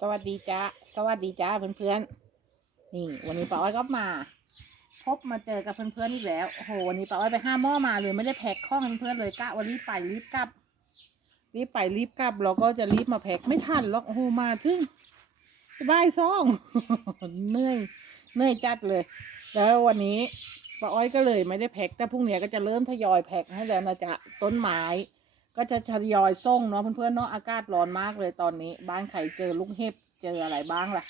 สวัสดีจ้าสวัสดีจ้าเพื่อนๆ นี่ วันนี้ป้าอ้อยก็มา พบมาเจอกับเพื่อนๆอีกแล้วโอ้โหวันนี้ป้าอ้อยไปห้าหม้อมาเลยไม่ได้แพ็คข้องเพื่อนๆเลยกะว่ารีบไปรีบกลับ รีบไปรีบกลับเราก็จะรีบมาแพ็คไม่ทันหรอกโอ้โหมาถึงบ่ายสองเหนื่อยเหนื่อยจัดเลย แล้ววันนี้ป้าอ้อยก็เลยไม่ได้แพ็คแต่พรุ่งนี้ก็จะเริ่มทยอยแพ็คให้แล้วนะจ๊ะต้นไม้ ก็จะทยอยส่งเนาะเพื่อนๆเนาะอากาศร้อนมากเลยตอนนี้ บ้านใครเจอลูกเห็บเจออะไรบ้างล่ะ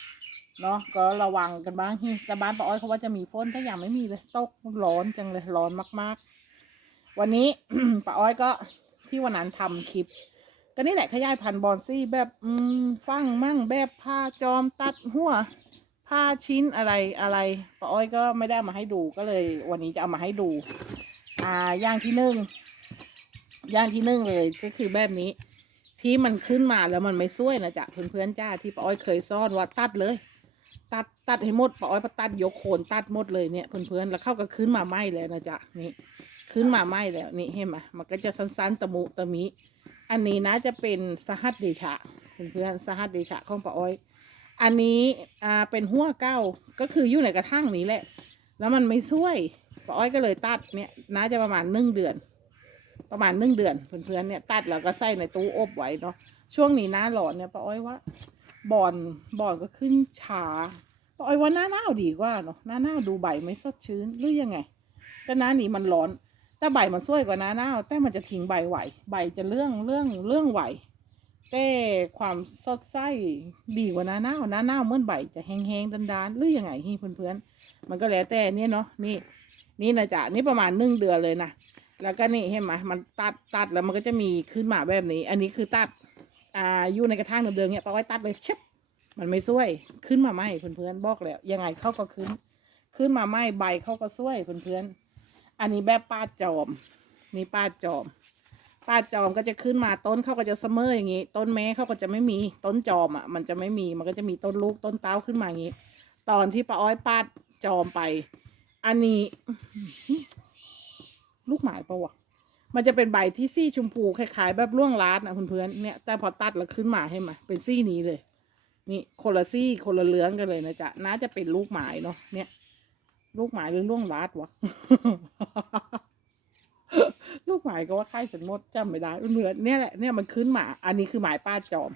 เนาะก็ระวังกันบ้างฮิแต่บ้านป้าอ้อยเขาว่าจะมีฝนถ้าอย่างไม่มีเลยตกร้อนจังเลยร้อนมากๆ วันนี้ป้าอ้อยก็ที่วันนั้นทำคลิป ก็นี่แหละขยายพันธุ์บอนซี่แบบอืมฟังมั่งแบบผ้าจอมตัดหัวผ้าชิ้นอะไรอะไรป้าอ้อยก็ไม่ได้มาให้ดูก็เลย วันนี้จะเอามาให้ดู อ่าอย่างที่หนึ่ง ย่างที่นึ่งเลยก็คือแบบนี้ ที่มันขึ้นมาแล้วมันไม่ช่วยนะจ๊ะเพื่อนๆจ้าที่ป้าอ้อยเคยซ่อนว่าตัดเลย ตัดตัดให้หมดป้าอ้อยตัดยกโคนตัดหมดเลยเนี่ยเพื่อนๆแล้วเข้าก็ขึ้นมาไหมแล้วนะจ๊ะนี่ขึ้นมาไหมแล้วนี่เห็นไหมมันก็จะสั้นๆตะมุตะมิ อันนี้นะจะเป็นสหัสเดชะเพื่อนๆสหัสเดชะของป้าอ้อยอันนี้อ่าเป็นหัวเก้าก็คืออยู่ในกระทั่งนี้แหละ แล้วมันไม่ช่วยป้าอ้อยก็เลยตัดเนี่ยน่าจะประมาณหนึ่งเดือน ประมาณหนึ่งเดือนเพื่อนๆเนี่ยตัดแล้วก็ใส่ในตู้อบไว้เนาะช่วงนี้หน้าร้อนเนี่ยป้าอ้อยว่าบอนบอนก็ขึ้นช้าป้าอ้อยว่าหน้าหนาวดีกว่าเนาะหน้าหนาวดูใบไม่สดชื้นหรือยังไง แต่หน้านี้มันร้อน แต่ใบมันสวยกว่าหน้าหนาวแต่มันจะทิ้งใบไหวใบจะเรื่องเรื่องเรื่องไหวแต่ความสดใสดีกว่าหน้าหนาวหน้าหนาวเมื่อใบจะแห้งๆดานๆหรือยังไงเพื่อนๆมันก็แล้วแต่เนี่ยเนาะนี่นี่นะจ๊ะนี่ประมาณหนึ่งเดือนเลยนะ แล้วก็นี่เห็นไหมมันตัดตัดแล้วมันก็จะมีขึ้นมาแบบนี้ อันนี้คือตัดอ่าอยู่ในกระถางเดิมๆเนี่ยปาไว้ตัดเลยเชิบมันไม่ช่วย ขึ้นมาไหมเพื่อนๆบอกแล้ว ยังไงเข้าก็ขึ้น ขึ้นมาไหมใบเข้าก็ช่วยเพื่อนๆอันนี้แบบป้าจอม นี่ป้าจอม ป้าจอมก็จะขึ้นมาต้นเขาก็จะเสมออย่างนี้ ต้นแม้เขาก็จะไม่มีต้นจอมอะ มันจะไม่มีมันก็จะมีต้นลูกต้นเต้าขึ้นมาอย่างนี้ ตอนที่ป้าอ้อยปาดจอมไป อันนี้ ลูกหมายปะวะมันจะเป็นใบที่ซี่ชมพูคล้ายๆ แบบล่วงล้านนะเพื่อนๆเนี่ย แต่พอตัดแล้วขึ้นมาให้มาเป็นซี่นี้เลย นี่คนละซี่คนละเหลืองกันเลยนะจ๊ะน่าจะเป็นลูกหมายเนาะเนี่ย ลูกหมายหรือล่วงล้านวะลูกหมายก็ว่าใครจนหมดจำไม่ได้เพื่อนเนี่ยแหละเนี่ยมันขึ้นมา อันนี้คือหมายป้าจอม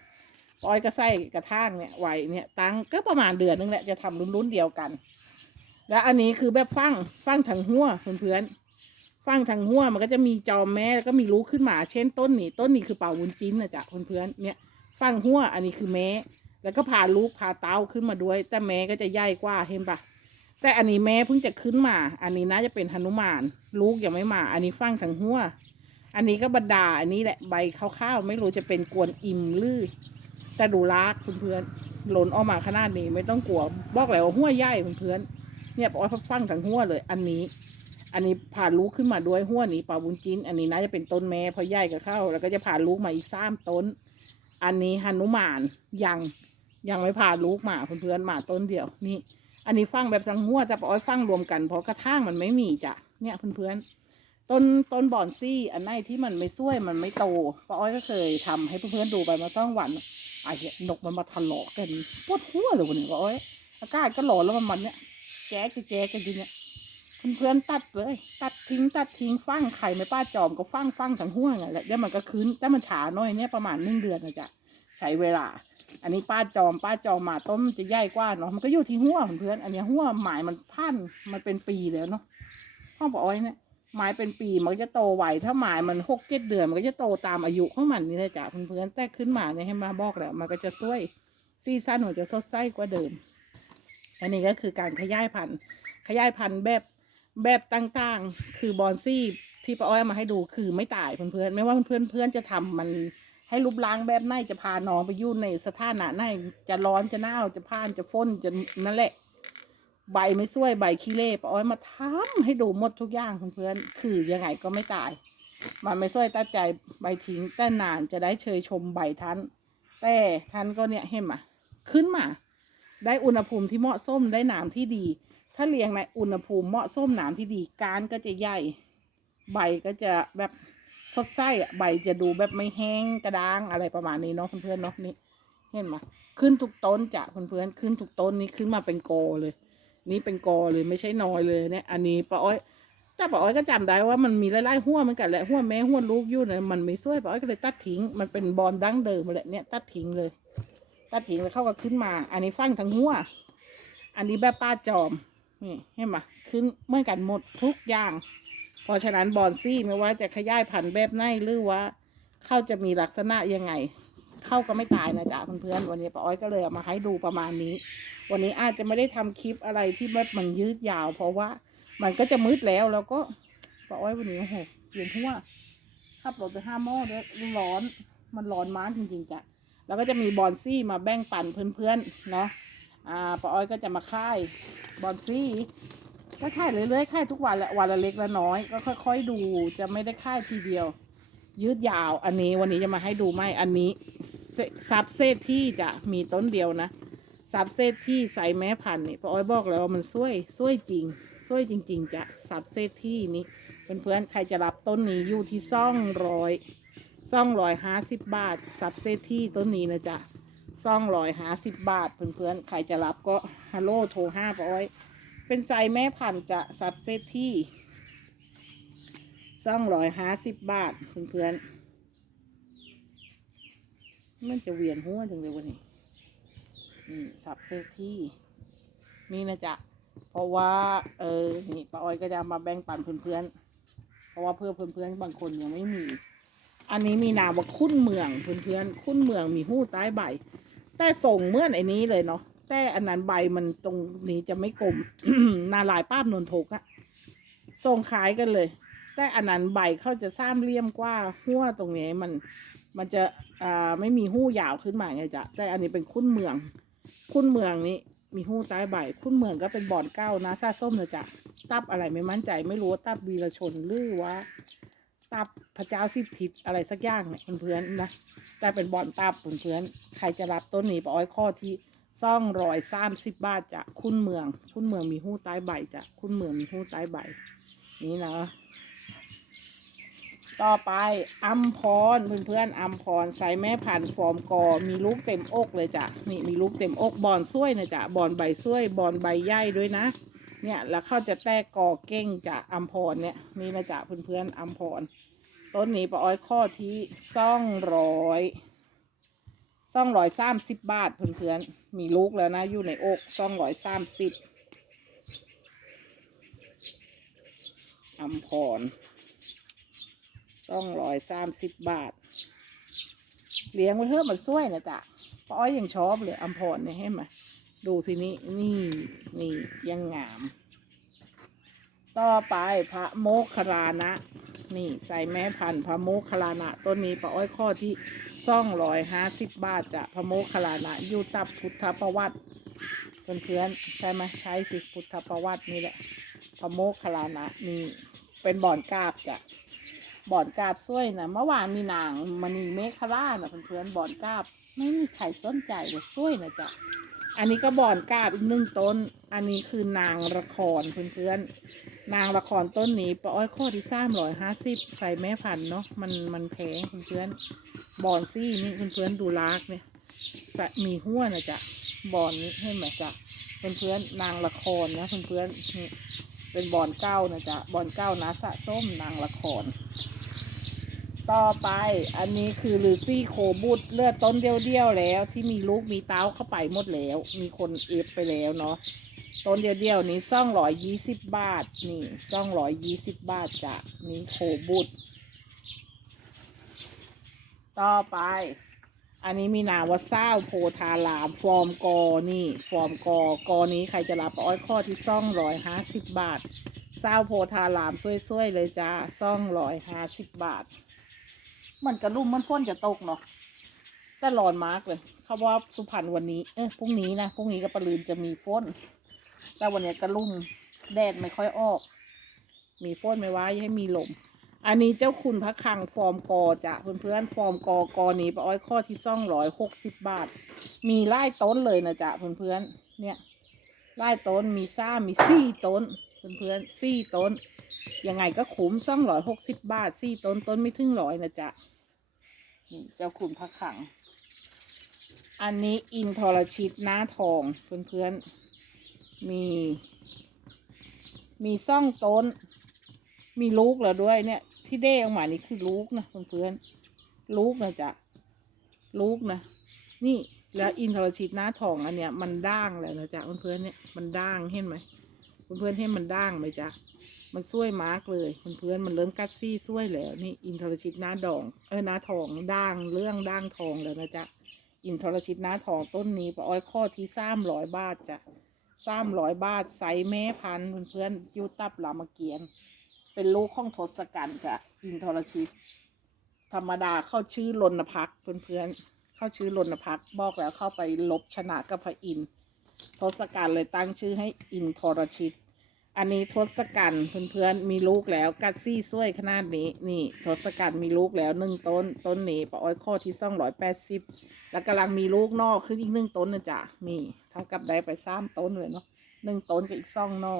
ปอยก็ใส่กระถางเนี่ยไว้เนี่ยตั้งก็ประมาณเดือนนึงแหละจะทำรุ่นๆเดียวกัน แล้วอันนี้คือแบบฟั่งฟั่งถังหัวเพื่อนๆ ฟังทางหัวมันก็จะมีจอมแม่แล้วก็มีลูกขึ้นมา เช่นต้นนี้ต้นนี้คือเป่าวุ้นจิ้นนะจ๊ะเพื่อนๆเนี่ยฟังหัวอันนี้คือแม่แล้วก็พาลูกพาเต้าขึ้นมาด้วย แต่แม่ก็จะใหญ่กว่าเห็นปะแต่อันนี้แม่เพิ่งจะขึ้นมา อันนี้น่าจะเป็นหนุมาน ลูกยังไม่มา อันนี้ฟังทางหัวอันนี้ก็บรรดาอันนี้แหละใบข้าวๆไม่รู้จะเป็นกวนอิ่มหรือแต่ดูรักเพื่อนๆหล่นออกมาขนาดนี้ไม่ต้องกลัวบอกแล้วว่าหัวใหญ่เพื่อนๆเนี่ยบอกว่าฟังทางหัวเลย อันนี้ อันนี้ผ่านลูกขึ้นมาด้วยหัวนี้ปลาบุญจินอันนี้น่าจะเป็นต้นแม่เพราะใหญ่กับเข้า แล้วก็จะผ่านลูกมาอีกสามต้น อันนี้ฮนุมานยังยังไม่ผ่านลูกมาเพื่อนๆมาต้นเดียวนี่ อันนี้ฟังแบบสังหัวจะปอ้อยฟังรวมกันเพราะกระถางมันไม่มีจ้ะเนี่ยเพื่อนๆต้นต้นบอนซี่ อันไหนที่มันไม่ช่วยมันไม่โตป้าอ้อยก็เคยทำให้เพื่อนๆดูไปมาต้องหวันไอ้เหี้ยนกมันมาทะเลาะกันปวดหัวเลยวันนี้ป้าอ้อยอากาศก็ร้อนแล้วมันมันเนี่ยแจ๊กแจ๊กกันอยู่เนี่ย เพื่อนตัดเลย ตัดทิ้งตัดทิ้งฟังไข่ไม่ป้าจอมก็ฟังฟังทั้งหัวไงแหละเดี๋ยวมันก็คืนแต่มันช้าหน้อยเนี่ยประมาณหนึ่งเดือนนะจ๊ะใช้เวลา อันนี้ป้าจอมป้าจอมมาต้มจะใหญ่กว่าเนาะมันก็อยู่ที่หัวเพื่อนอันนี้หัวหมายมันพันมันเป็นปีแล้วเนาะพ่อบอกอ้อยเนี่ยหมายเป็นปีมันก็จะโตไวถ้าหมายมันหกเจ็ดเดือนมันก็จะโตตามอายุของมันนี่แหละจ้ะเพื่อนแต่ขึ้นมาเนี่ยให้มาบอกแล้ว มันก็จะช่วยซีซั่นมันจะสดใสกว่าเดิม อันนี้ก็คือการขยายพันธุ์ขยายพันธุ์แบบ แบบต่างๆ คือบอนซี่ที่ป้าอ้อยเอามาให้ดูคือไม่ตายเพื่อนๆไม่ว่าเพื่อนๆจะทำมันให้รูปร่างแบบไหนจะพาน้องไปอยู่ในสถานะไหนจะร้อนจะหนาวจะพ่านจะฝนจะนั่นแหละ ใบไม่ช่วยใบขี้เล่ป้าอ้อยมาทำให้ดูหมดทุกอย่างเพื่อนๆคือยังไงก็ไม่ตาย มันไม่ช่วยตัดใจใบทิ้งแต่นานจะได้เชยชมใบทันแต่ทันก็เนี่ยเห็นไหมขึ้นมา ได้อุณหภูมิที่เหมาะสมได้นามที่ดี ถ้าเลี้ยงในอุณหภูมิเหมาะส้มหนามที่ดีการก็จะใหญ่ ใบก็จะแบบสดใสอะใบจะดูแบบไม่แห้งกระด้างอะไรประมาณนี้เนาะเพื่อนๆเนาะนี่เห็นไหมขึ้นทุกต้นจ้ะเพื่อนๆขึ้นทุกต้นนี้ขึ้นมาเป็นกอเลย นี่เป็นกอเลยไม่ใช่น้อยเลยเนี่ย อันนี้ป้าอ้อยแต่ป้าอ้อยก็จำได้ว่ามันมีไล่ๆหัวเหมือนกันแหละหัวแม่หัวลูกอยู่นะมันไม่สวยป้าอ้อยก็เลยตัดทิ้งมันเป็นบอลดั้งเดิมมาแหละเนี่ยตัดทิ้งเลย ตัดทิ้งแล้วเข้าก็ขึ้นมา อันนี้ฟังทั้งหัวอันนี้แบบป้าจอม นี่เห็นไหมขึ้นเมื่อกันหมดทุกอย่าง เพราะฉะนั้นบอนซี่ไม่ว่าจะขยายพันธุ์แบบไหนหรือว่า เข้าจะมีลักษณะยังไง เข้าก็ไม่ตายนะจ๊ะเพื่อนๆวันนี้ป้าอ้อยก็เลยเอามาให้ดูประมาณนี้ วันนี้อาจจะไม่ได้ทำคลิปอะไรที่แบบมันยืดยาว เพราะว่ามันก็จะมืดแล้วแล้วก็ป้าอ้อยวันนี้โอ้โหเปลี่ยนหัวขับรถไปห้าหม้อด้วยร้อนมันร้อนมากจริงๆจ้ะแล้วก็จะมีบอนซี่มาแบ่งปันเพื่อนๆเนาะ อ่าป้าอ้อยก็จะมาค่ายบอนซี่ก็ค่ายเรื่อยๆค่ายทุกวันแหละวันละเล็กละน้อย ก็ค่อย ๆ ดูจะไม่ได้ค่ายทีเดียว ยืดยาวอันนี้วันนี้จะมาให้ดูไหมอันนี้ซับเซตที่จะมีต้นเดียวนะซับเซตที่ใส่แม่พันธุ์นี่ป้าอ้อยบอกแล้วว่ามันช่วยช่วยจริงช่วยจริง ๆ จะซับเซตที่นี้เพื่อนๆใครจะรับต้นนี้อยู่ที่ซ่องร้อยซ่องร้อยห้าสิบบาทซับเซตที่ต้นนี้นะจ๊ะ ซ่องร้อยหาสิบบาท เพื่อนๆ ใครจะรับก็ฮัลโหลโทรห้าป้อย เป็นไซแม่พันจะซับเซตที่ซ่องร้อยหาสิบบาท เพื่อนๆ มันจะเวียนหัวจังเลยวันนี้นี่สับเซตที่นี่นะจ๊ะเพราะว่า เออนี่ป้าอ้อยก็จะมาแบ่งปันเพื่อนๆ เพราะว่าเพื่อนเพื่อนๆบางคนยังไม่มีอันนี้มีนามว่าคุ้นเมืองเพื่อนๆ คุ้นเมืองมีหู้ใต้ใบ แต่ส่งเมื่อนไอ้นี้เลยเนาะแต่อันนั้นใบมันตรงนี้จะไม่กลม นาลายป้าบนนทกอะส่งขายกันเลย แต่อันนั้นใบเขาจะสร้างเลี่ยมกว่าหัวตรงนี้มันมันจะอ่าไม่มีหู้ยาวขึ้นมาไงจ๊ะแต่อันนี้เป็นคุ้นเมือง คุ้นเมืองนี้มีหู้ใต้ใบ คุ้นเมืองก็เป็นบอนเก้านะซาส้มนะจ๊ะตับอะไรไม่มั่นใจไม่รู้ว่าตับวีรชนหรือว่าตับพระเจ้าสิบทิศอะไรสักอย่างเนี่ยเพื่อนๆนะ แต่เป็นบอนตับเพื่อนๆใครจะรับต้นนี้ปอ้อยข้อที่ซ่องรอยสามสิบบาทจะคุ้นเมือง คุ้นเมืองมีหู้ใต้ใบจะคุ้นเมืองมีหู้ใต้ใบ นี่นะต่อไปอัมพรเพื่อนๆอัมพรใส่แม่พันฟอร์มกอ มีลูกเต็มอกเลยจ้ะนี่มีลูกเต็มอกบอนซ้วยนะจ๊ะบอนใบซ้วยบอนใบใหญ่ด้วยนะ เนี่ยแล้วเขาจะแตกกอเก้งจากอัมพรเนี่ยนี่นะจ๊ะเพื่อนๆอัมพร ต้นนี้ปาอ้อยข้อที่ซ่องร้อยซ่องร้อยสามสิบบาทเพื่อนๆ มีลูกแล้วนะอยู่ในอกซ่องร้อยสามสิบอัมพรสองร้อยสามสิบบาท เลี้ยงไว้เพิ่มมันช่วยนะจ๊ะป้าอ้อยยังชอบเลยอัมพรเนี่ยให้มาดูสินี่นี่นี่ยังงาม ต่อไปพระโมคคลลานะ นี่ใส่แม่พันธุ์พะโมคลานะต้นนี้ป้าอ้อยข้อที่ซ่องร้อยห้าสิบบาทจะพะโมคลานะอยู่ตับพุทธประวัติเพื่อนๆใช่ไหมใช่สิพุทธประวัตินี่แหละพะโมคลานะนี่เป็นบ่อนกาบจ้ะบ่อนกาบซ้วยนะเมื่อวานมีนางมณีเมฆรานะเพื่อนๆบ่อนกาบ ไม่มีใครสนใจเลยซ้วยนะจ๊ะอันนี้ก็บ่อนกาบอีกหนึ่งต้น อันนี้คือนางละครเพื่อนๆ นางละครต้นนี้ปาอ้อยข้อที่สามร้อยห้าสิบใส่แม่พันธุ์เนาะมันมันแพงเพื่อนบอนซี่นี่คุณเพื่อนดูลากเนี่ยมีหัวนะจ๊ะบอนนี้ให้ไหมจ๊ะเพื่อนๆนางละครนะเพื่อนๆนี่เป็นบอนเก้านะจ๊ะบอนเก้านะสะส้มนางละคร ต่อไปอันนี้คือลือซี่โคบุตเลือดต้นเดียวๆแล้ว ที่มีลูกมีเต้าเข้าไปหมดแล้ว มีคนเอฟไปแล้วเนาะ ต้นเดียวๆนี้ซ่องร้อยยี่สิบบาท นี่ซ่องร้อยยี่สิบบาทจ้ะนี่โคบุตร ต่อไป อันนี้มีนามว่าเศร้าโพธาราม ฟอร์มกอ นี่ ฟอร์มกอ กอนี้ใครจะรับอ้อยข้อที่ซ่องร้อยห้าสิบบาทเศร้าโพธารามสวยๆเลยจ้าซ่องร้อยห้าสิบบาท มันกระลุ่มมันฝนจะตกเนาะแต่ร้อนมากเลยเขาว่าสุพรรณวันนี้ เอ้ยพรุ่งนี้นะ พรุ่งนี้ก็ปรลืนจะมีฝน แต่วันนี้กระลุ่มแดดไม่ค่อยออก มีฝนไม่ไว้ให้มีลม อันนี้เจ้าคุณพระคังฟอร์มกอจ้ะเพื่อนๆฟอร์มกอกอนี้ป้าอ้อยข้อที่ซ่องร้อยหกสิบบาท มีไล่ต้นเลยนะจ๊ะเพื่อนๆเนี่ยไล่ต้นมีซ่ามีซี่ต้นเพื่อนๆซี่ต้นยังไงก็คุ้มซ่องร้อยหกสิบบาทซี่ต้นต้นไม่ถึงร้อยนะจ๊ะนี่เจ้าคุณพระขัง อันนี้อินทรชิตหน้าทองเพื่อนๆ มี มีซ่องต้น มีลูกแล้วด้วยเนี่ย ที่เด้ออกมานี่คือลูกนะเพื่อนๆลูกนะจ๊ะลูกนะ นี่แล้วอินทรชิตหน้าทองอันเนี้ยมันด่างแล้วนะจ๊ะเพื่อนๆเนี่ยมันด่างเห็นไหมเพื่อนๆเห็นมันด่างไหมจ๊ะมันช่วยมาร์กเลยเพื่อนๆมันเริ่มกัดซี่ช่วยแล้ว นี่อินทรชิตหน้าดองเออหน้าทองด่างเรื่องด่างทองแล้วนะจ๊ะอินทรชิตหน้าทองต้นนี้ปะอ้อยข้อที่สามร้อยบาทจ้ะ สามร้อยบาทไซส์แม่พันธุ์เพื่อนๆยูตับรามเกียรติเป็นลูกของทศกัณฐ์จ้ะอินทรชิต ธรรมดาเข้าชื่อรณพักเพื่อนๆเข้าชื่อรณพักบอกแล้วเข้าไปลบชนะกับพระอินทร์ทศกัณฐ์เลยตั้งชื่อให้อินทรชิต อันนี้ทศกัณฐ์เพื่อนๆมีลูกแล้วกัดซี่ซ้วยขนาดนี้นี่ทศกัณฐ์มีลูกแล้วหนึ่งต้นต้นนี้ปะอ้อยข้อที่สองร้อยแปดสิบแล้วกำลังมีลูกนอกขึ้นอีกหนึ่งต้นนะจ๊ะนี่ เท่ากับได้ไปสามต้นเลยเนาะหนึ่งต้นกับอีกสองนอ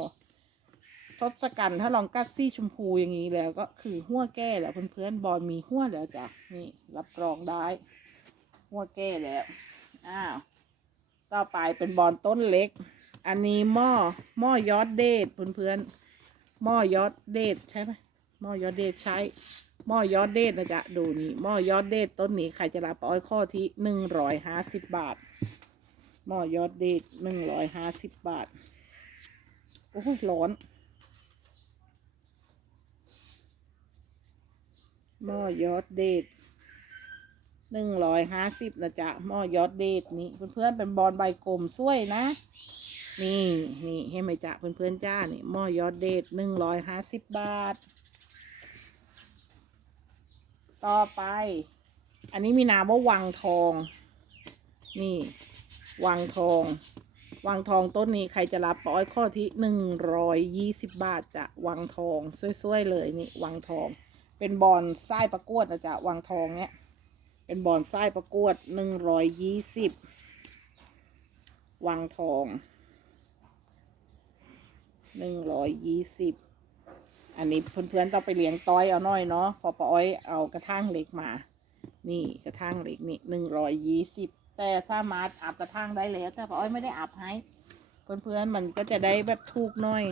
ทศกัณฐ์ถ้าลองกัดซี่ชมพูอย่างนี้แล้วก็คือหัวแก้แล้วเพื่อนๆบอลมีหัวแล้วจ้ะนี่รับรองได้ หัวแก้แล้วอ้าวต่อไปเป็นบอลต้นเล็ก อันนี้หม้อหม้อยอดเดทเพื่อนๆหม้อยอดเดทใช่ไหมหม้อยอดเดทใช้หม้อยอดเดทนะจ๊ะดูนี่หม้อยอดเดทต้นนี้ใครจะรับอ้อยข้อที่หนึ่งร้อยห้าสิบบาท หม้อยอดเดทหนึ่งร้อยห้าสิบบาท โอ้ยร้อน หม้อยอดเดทหนึ่งร้อยห้าสิบนะจ๊ะ หม้อยอดเดทนี่เพื่อนๆเป็นบอลใบกลมสวยนะ นี่นี่ให้ไหมจ๊ะเพื่อนๆจ้านี่หม้อยอดเดทหนึ่งร้อยห้าสิบบาท ต่อไป อันนี้มีนามว่าวังทอง นี่ วังทอง วังทองต้นนี้ใครจะรับปอ้อยข้อที่หนึ่งร้อยยี่สิบบาทจะวังทองสวยๆเลยนี่วังทอง เป็นบอลไส้ประกวดนะจ๊ะวังทองเนี้ยเป็นบอลไส้ประกวดหนึ่งร้อยยี่สิบวังทองหนึ่งร้อยยี่สิบอันนี้เพื่อนๆต้องไปเลี้ยงต้อยเอาหน่อยเนาะพอปาอ้อยเอากระทั่งเล็กมา นี่กระทั่งเล็กนี่หนึ่งร้อยยี่สิบ แต่สามารถอับกระทั่งได้แล้วแต่ปาอ้อยไม่ได้อับให้ เพื่อนๆมันก็จะได้แบบถูกหน่อย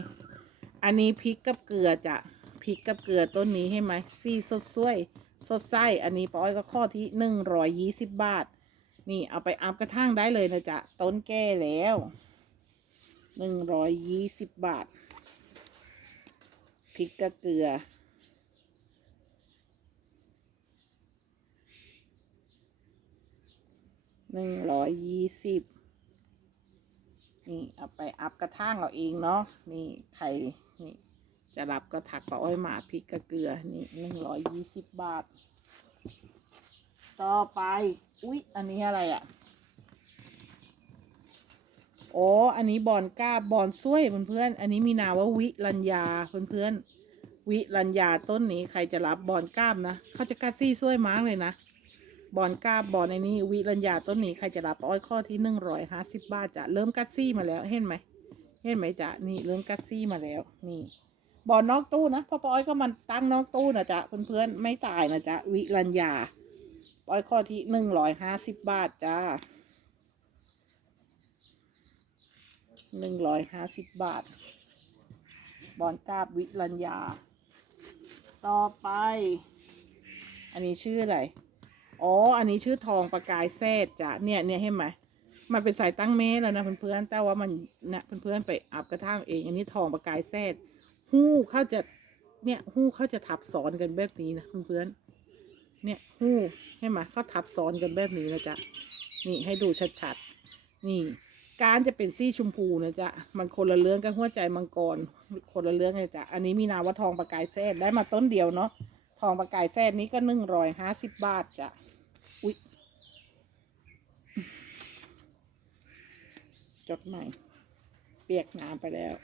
อันนี้พริกกับเกลือจะพริกกับเกลือต้นนี้ให้ไหมซี่สดสวยสดไส้อันนี้ปาอ้อยก็ข้อที่หนึ่งร้อยยี่สิบบาท นี่เอาไปอัพกระทั่งได้เลยนะจ๊ะต้นแก่แล้วหนึ่งร้อยยี่สิบบาทพริกกับเกลือ หนึ่งร้อยยี่สิบนี่เอาไปอัพกระทั่งเอาเองเนาะนี่ใครนี่จะรับก็ถักปลาอ้อยหมาพริกกับเกลือนี่หนึ่งร้อยยี่สิบบาท ต่อไป อุ๊ย อันนี้อะไรอะ่ะโอ้อันนี้บอนก้าบอนซ้วยเพื่อนๆอันนี้มีนาว่าวิรัญญาเพื่อนๆวิรัญญาต้นนี้ใครจะรับบอนก้ามนะเขาจะกัดซี่ซ้วยม้างเลยนะ บอนก้าบบอนในนี้วิรัญญาต้นนี้ใครจะรับอ้อยข้อที่หนึ่งร้อยห้าสิบบาทจะเริ่มกัดซี่มาแล้วเห็นไหมเห็นไหมจ๊ะนี่เริ่มกัดซี่มาแล้ว นี่บอนนอกตู้นะพ่อปอยก็มันตั้งนอกตู้นะจ๊ะเพื่อนๆไม่ตายนะจ๊ะวิรัญญาปอยข้อที่หนึ่งร้อยห้าสิบบาทจ้าหนึ่งร้อยห้าสิบบาท บอนกาบวิรัญญา ต่อไป อันนี้ชื่ออะไร อ๋อ อันนี้ชื่อทองประกายแซดจ้ะเนี่ยเนี่ยเห็นไหมมันเป็นสายตั้งเมตรแล้วนะเพื่อนๆแต่ว่ามันนะเพื่อนๆไปอัพกระทั่งเอง อันนี้ทองประกายแซดหู้เขาจะเนี่ยหู้เขาจะทับซ้อนกันแบบนี้นะเพื่อนๆเนี่ยหู้ใช่ไหมเขาทับซ้อนกันแบบนี้นะจ๊ะนี่ให้ดูชัดๆนี่การจะเป็นซี่ชมพูนะจ๊ะ มันคนละเรื่องกับหัวใจมังกร คนละเรื่องเลยจ้ะ อันนี้มีนาว่าทองประกายแซดได้มาต้นเดียวเนาะ ทองประกายแซดนี้ก็หนึ่งร้อยห้าสิบบาทจ้ะ อุ๊ย จดใหม่ เปียกน้ำไปแล้ว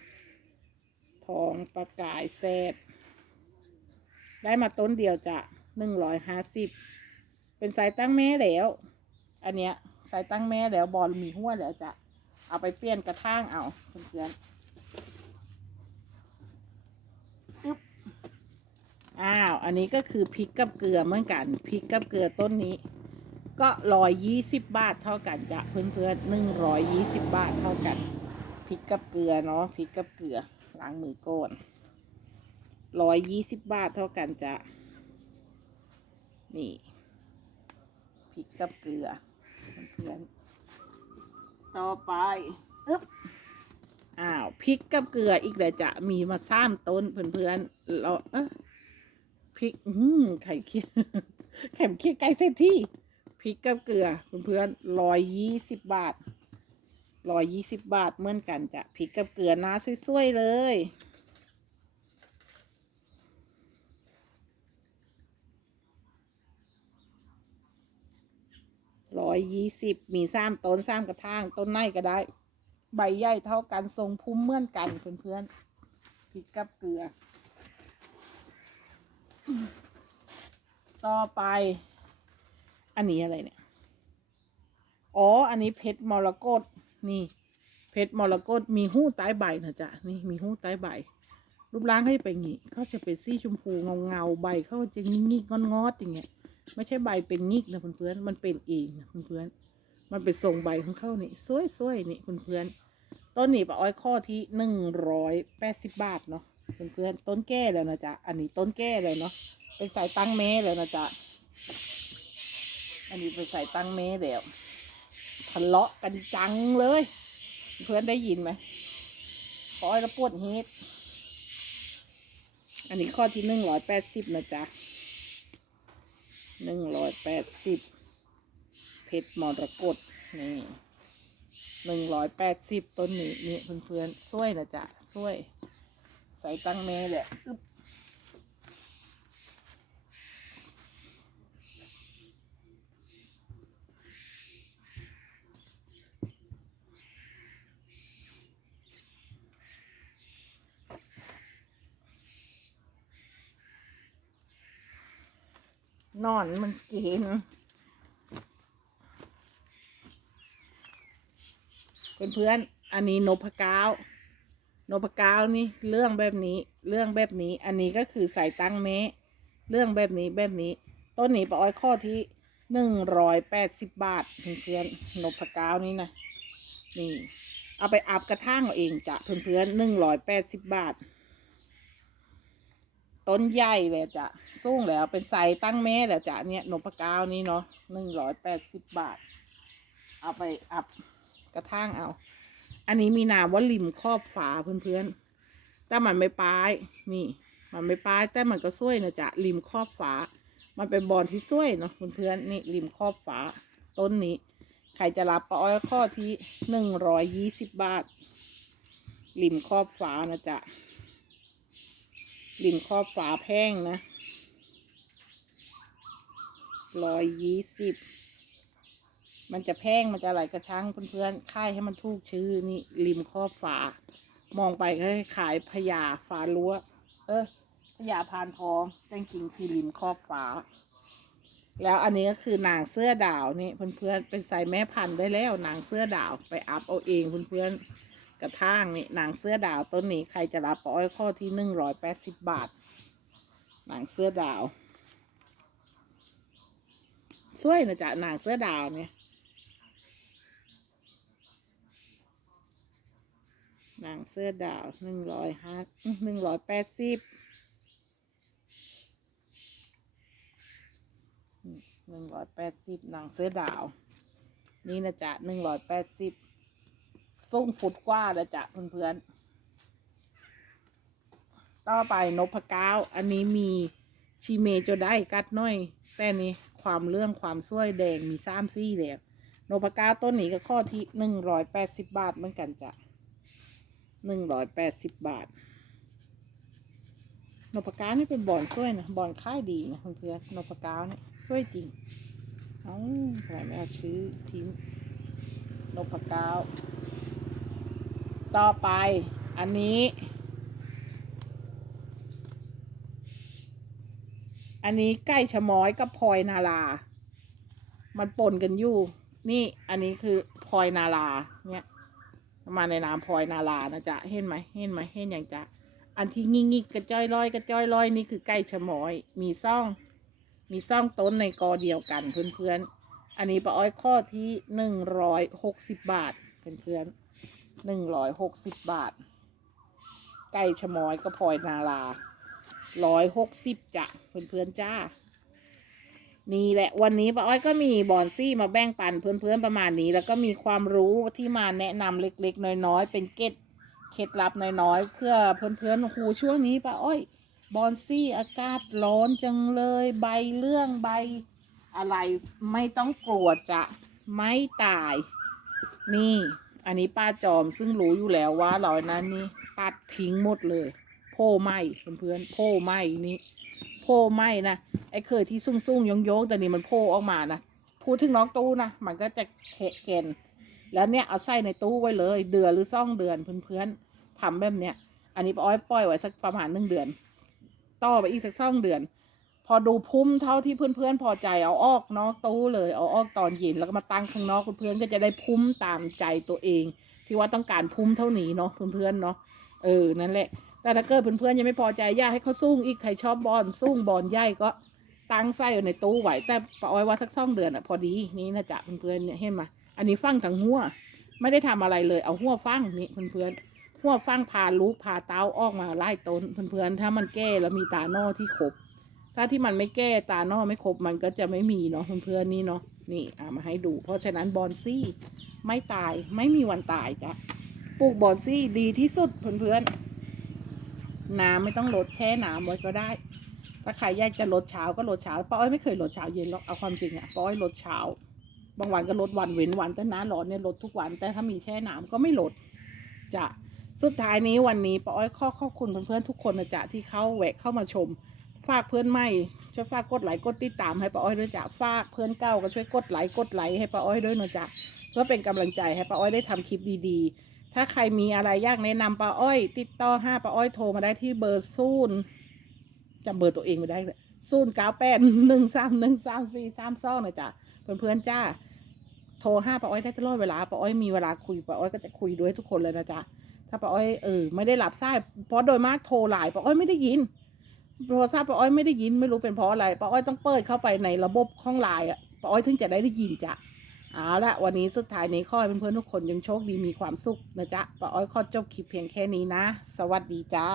ทองประกายแซดได้มาต้นเดียวจะหนึ่งร้อยห้าสิบ เป็นสายตั้งแม่แล้ว อันเนี้ยสายตั้งแม่แล้วบอลมีหัวแล้วจะเอาไปเปลี่ยนกระทั่งเอาเพื่อนอึ๊บ อ้าว อันนี้ก็คือพริกกับเกลือเหมือนกัน พริกกับเกลือต้นนี้ ก็ร้อยยี่สิบบาทเท่ากันจ้ะเพื่อนๆหนึ่งร้อยยี่สิบบาทเท่ากันพริกกับเกลือเนาะพริกกับเกลือล้างมือก่อนร้อยยี่สิบบาทเท่ากันจ้ะนี่พริกกับเกลือเพื่อนๆต่อไปอึ๊บอ้าวพริกกับเกลืออีกแล้วจะมีมาสามต้นเพื่อนๆเราเอะพริก อืมไข่เคี่ยวแข็มเคี่ยวไก่เศรษฐีพ ริกกับเกลือเพื่อนๆร้อยยี่สิบบาทร้อยยี่สิบบาทเหมือนกันจ้ะพริกกับเกลือน้าสวยๆเลยร้อยยี่สิบมีสามต้นสามกระถางต้นไหนก็ได้ ใบใหญ่เท่ากันทรงพุ่มเหมือนกันเพื่อนๆพริกกับเกลือ ต่อไป อันนี้อะไรเนี่ย อ๋อ อันนี้เพชรมรกตนี่ เพชรมรกตมีหู้ใต้ใบนะจ๊ะ นี่มีหู้ใต้ใบ รูปร่างให้เป็นงี้เขาจะเป็นสีชมพูเงาเงาใบเขาจะงิกงิกงอนงอดอย่างเงี้ย ไม่ใช่ใบเป็นงิกนะเพื่อนๆมันเป็นเองนะเพื่อนๆมันเป็นทรงใบของเขานี่สวยๆนี่เพื่อนๆต้นนี้ปะอ้อยข้อที่หนึ่งร้อยแปดสิบบาทเนาะเพื่อนๆต้นแก่แล้วนะจ๊ะ อันนี้ต้นแก่แล้วเนาะเป็นสายตั้งเมแล้วนะจ๊ะ อันนี้เป็นสายตั้งเมแล้วทะเลาะกันจังเลย เพื่อนได้ยินไหมปอยแล้วปวดเฮดอันนี้ข้อที่หนึ่งร้อยแปดสิบนะจ๊ะหนึ่งร้อยแปดสิบเพชรมรกตนี่หนึ่งร้อยแปดสิบต้นนี้นี่เพื่อนๆช่วยนะจ๊ะช่วย ใส่ตั้งเมแหละอึ๊บ นอนมันกินเพื่อนๆอันนี้นพก้าวนพก้าวนี่เรื่องแบบนี้ เรื่องแบบนี้ อันนี้ก็คือใส่ตั้งเมะเรื่องแบบนี้แบบนี้ ต้นนี้ปะอ้อยข้อที่หนึ่งร้อยแปดสิบบาทเพื่อนๆนพก้าวนี่นะนี่ เอาไปอับกระทั่งเอาเองจ้ะเพื่อนๆหนึ่งร้อยแปดสิบบาท ต้นใหญ่เลยจ้ะสูงแล้วเป็นไซตั้งแม่แล้วจ้ะเนี่ยนมพก้าวนี่เนาะหนึ่งร้อยแปดสิบบาท เอาไปอับกระทั่งเอา อันนี้มีนามว่าริมครอบฝาเพื่อนๆแต่มันไม่ปลายนี่ มันไม่ปลายแต่มันก็สวยนะจ๊ะริมครอบฝา มันเป็นบอลที่สวยเนาะเพื่อนๆนี่ริมครอบฝาต้นนี้ใครจะรับปะอ้อยข้อที่หนึ่งร้อยยี่สิบบาทริมครอบฝานะจ๊ะ ริมครอบฝาแพงนะร้อยยี่สิบมันจะแพงมันจะอะไรกระชังเพื่อนๆค่ายให้มันถูกชื่อนี่ริมครอบฝามองไปก็ขายพญาฝารั้วเออพญาพานทองแต่จริงคือริมครอบฝาแล้วอันนี้ก็คือนางเสื้อดาวนี่เพื่อนๆเป็นใส่แม่พันธุ์ได้แล้วนางเสื้อดาวไปอัพเอาเองเพื่อนๆ กระทั่งนี่หนางเสื้อดาวต้นนี้ใครจะรับปอ้อยข้อที่หนึ่งร้อยแปดสิบบาท หนางเสื้อดาวสวยนะจ๊ะหนางเสื้อดาวเนี่ยนางเสื้อดาวหนึ่งร้อยห้าหนึ่งร้อยแปดสิบหนึ่งร้อยแปดสิบหนางเสื้อดาว นี่นะจ๊ะหนึ่งร้อยแปดสิบ สูงฟุตกว่าแล้วจ้ะเพื่อนๆ ต่อไปนพก้าวอันนี้มีชีเมโจได้กัดน้อย แต่นี่ความเรื่องความสวยแดงมีซ้ำซี่แล้วนพก้าวต้นนี้ก็ข้อที่หนึ่งร้อยแปดสิบบาทเหมือนกันจ้ะหนึ่งร้อยแปดสิบบาทนพก้าวนี่เป็นบอนสวยนะบอนค่ายดีนะเพื่อนๆนพก้าวนี่สวยจริงเอ้าทำไมไม่เอาชื่อทิ้งนพก้าว ต่อไปอันนี้ อันนี้ใกล้ชะม้อยกับพลอยนารา มันปนกันอยู่ นี่อันนี้คือพลอยนาราเนี่ยมาในนามพลอยนารานะจ๊ะเห็นไหมเห็นไหมเห็นอย่างจ๊ะอันที่งิงิกระจ้อยลอยกระจ้อยลอยนี่คือใกล้ชะม้อย มีซ่อง มีซ่องต้นในกอเดียวกันเพื่อนๆอันนี้ป้าอ้อยข้อที่หนึ่งร้อยหกสิบบาทเพื่อนๆ หนึ่งร้อยหกสิบบาท ไก่ชะมอยกระพลอยนาลาร้อยหกสิบจ้ะเพื่อนๆจ้า นี่แหละวันนี้ป้าอ้อยก็มีบอนซี่มาแบ่งปันเพื่อนๆประมาณนี้ แล้วก็มีความรู้ที่มาแนะนำเล็กๆ น้อยๆ เป็นเก็ดเคล็ดลับน้อยๆ เพื่อเพื่อนๆโอ้โหช่วงนี้ป้าอ้อยบอนซี่อากาศร้อนจังเลย ใบเรื่องใบอะไรไม่ต้องกลัวจะไม่ตาย นี่ อันนี้ป้าจอมซึ่งรู้อยู่แล้วว่าเรานั้นนี่ตัดทิ้งหมดเลยโพไหมเพื่อนๆโพไหมนี่โพไหมนะไอ้เคยที่ซุ่งๆยงๆแต่นี่มันโพออกมานะพูดถึงน้องตู้นะมันก็จะเคะเกนแล้วเนี่ยเอาใส่ในตู้ไว้เลย เดือนหรือซ่องเดือนเพื่อนๆทำแบบเนี้ยอันนี้ป้าอ้อยปล่อยไว้สักประมาณหนึ่งเดือน ต่อไปอีกสักสองเดือน พอดูพุ่มเท่าที่เพื่อนๆพอใจเอาออกนอกตู้เลยเอาออกตอนเย็นแล้วก็มาตั้งข้างนอกเพื่อนๆก็จะได้พุ่มตามใจตัวเอง ที่ว่าต้องการพุ่มเท่านี้เนาะเพื่อนๆเนาะเออนั่นแหละ แต่ถ้าเกิดเพื่อนๆยังไม่พอใจอยากให้เขาสู้อีกใครชอบบอลสู้บอลใหญ่ก็ตั้งไส้ไว้ในตู้ไหวแต่ป้าอ้อยว่าสักสองเดือนอะพอดีนี่นะจ๊ะเพื่อนๆเนี่ยเห็นไหมอันนี้ฟังทั้งหัว ไม่ได้ทำอะไรเลยเอาหัวฟังนี่เพื่อนๆหัวฟังพาลูกพาเต้าออกมาไล่ต้นเพื่อนๆถ้ามันแก้แล้วมีตาโน่ที่ครบ ถ้าที่มันไม่แก้ตาโน่ไม่ครบมันก็จะไม่มีเนาะเพื่อนๆนี่เนาะนี่เอามาให้ดู เพราะฉะนั้นบอนซี่ไม่ตายไม่มีวันตายจ้ะปลูกบอนซี่ดีที่สุดเพื่อนๆน้ำไม่ต้องลดแช่น้ำไว้ก็ได้ ถ้าใครอยากจะลดเช้าก็ลดเช้าป้าอ้อยไม่เคยลดเช้าเย็นหรอกเอาความจริงอะป้าอ้อยลดเช้า บางวันก็ลดวันเว้นวันแต่น้าร้อนเนี่ยลดทุกวันแต่ถ้ามีแช่น้ำก็ไม่ลดจะสุดท้ายนี้วันนี้ป้าอ้อยขอขอบคุณเพื่อนๆทุกคนนะจ๊ะที่เข้าแวะเข้ามาชม ฝากเพื่อนใหม่ช่วยฝากกดไลค์กดติดตามให้ป้าอ้อยด้วยจ้ะฝากเพื่อนเก่าก็ช่วยกดไลค์กดไลค์ให้ป้าอ้อยด้วยนะจ๊ะเพื่อเป็นกำลังใจให้ป้าอ้อยได้ทำคลิปดีๆ ถ้าใครมีอะไรอยากแนะนำป้าอ้อย ติดต่อห้าป้าอ้อยโทรมาได้ที่เบอร์ศูนย์จำเบอร์ตัวเองไม่ได้เลยศูนย์เก้าแปดหนึ่งสามหนึ่งสามสี่สามสองนะจ๊ะเพื่อนๆจ้าโทรห้าป้าอ้อยได้ตลอดเวลาป้าอ้อยมีเวลาคุยป้าอ้อยก็จะคุยด้วยทุกคนเลยนะจ๊ะถ้าป้าอ้อยเออไม่ได้หลับสายเพราะโดยมากโทรหลายป้าอ้อยไม่ได้ยิน โทรศัพท์ป้าอ้อยไม่ได้ยินไม่รู้เป็นเพราะอะไรป้าอ้อยต้องเปิดเข้าไปในระบบข้องไลน์อะป้าอ้อยถึงจะได้ได้ยินจ้ะเอาละวันนี้สุดท้ายนี้ขอให้เพื่อนๆทุกคนยังโชคดีมีความสุขนะจ๊ะป้าอ้อยขอจบคลิปเพียงแค่นี้นะ สวัสดีจ้า